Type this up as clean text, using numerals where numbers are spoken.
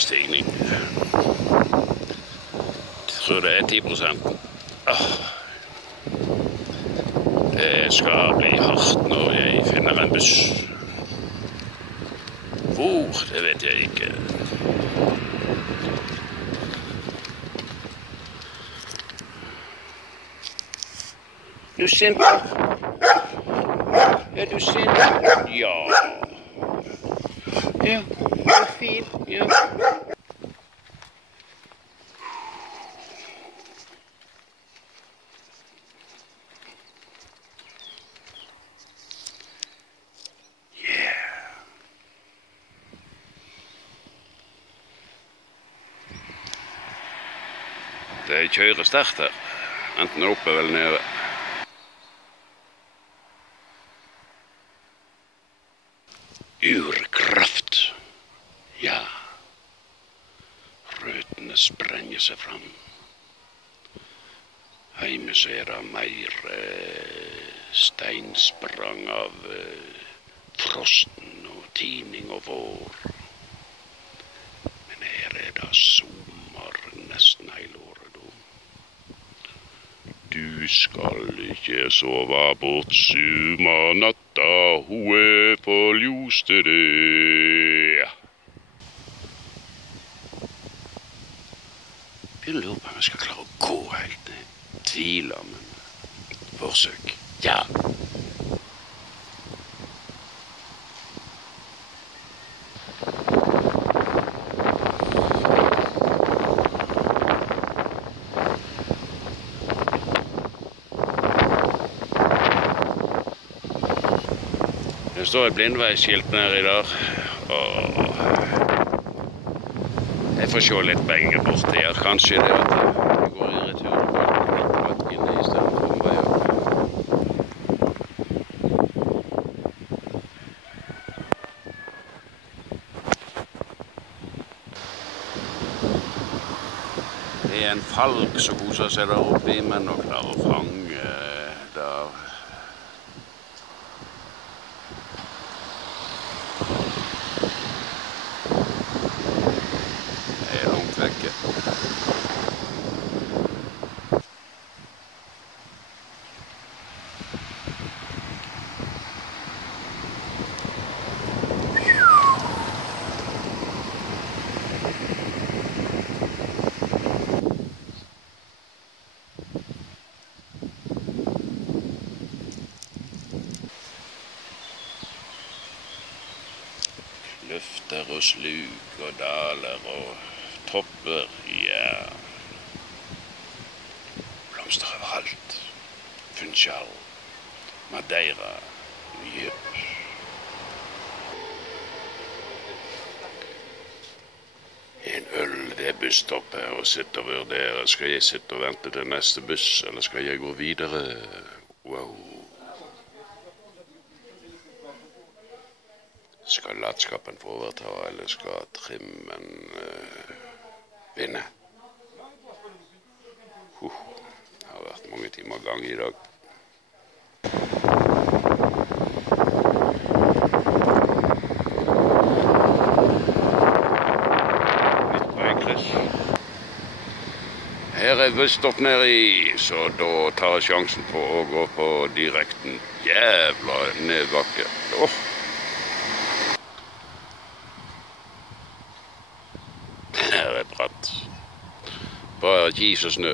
stigning. Jeg tror det 10%. Det skal bli hardt når jeg finner en buss. Hvor, det vet jeg ikke. Du sint? Du sint? Ja. Ja, det fint, ja. Det kjører sterkt her. Enten oppe eller nede. Urkraft. Ja. Røtene sprenger seg fram. Heime så er det mer steinsprang av frosten og tining og vår. Men her er det sommer nesten hele året. Du skal ikke sove bort sumarnatta, hun er for ljuste det. Jeg lurer på om jeg skal klare å gå helt ned. Tviler, men forsøk. Ja. Det står et blindveiskilt nær i der. Jeg får se litt begge borte her. Kanskje det at det går i retur og knapt inne i stedet for en vei opp. Det er en falk som koser seg der oppe i, men å klare å fange der. Løfter og sluk og daler og topper, ja. Blomster overalt. Funchal, Madeira, jepp. En øl, det er busstopp her, og sitte og vurdere. Skal jeg sitte og vente til neste buss, eller skal jeg gå videre? Wow. Skal latskapen få overta, eller skal trimmen vinne? Det har vært mange timer gang i dag. Midt på en kryss. Her er busstopp nede i, så da tar jeg sjansen på å gå på direkten. Jævla nedbakke. Her er bratt. Bare ikke is og snø.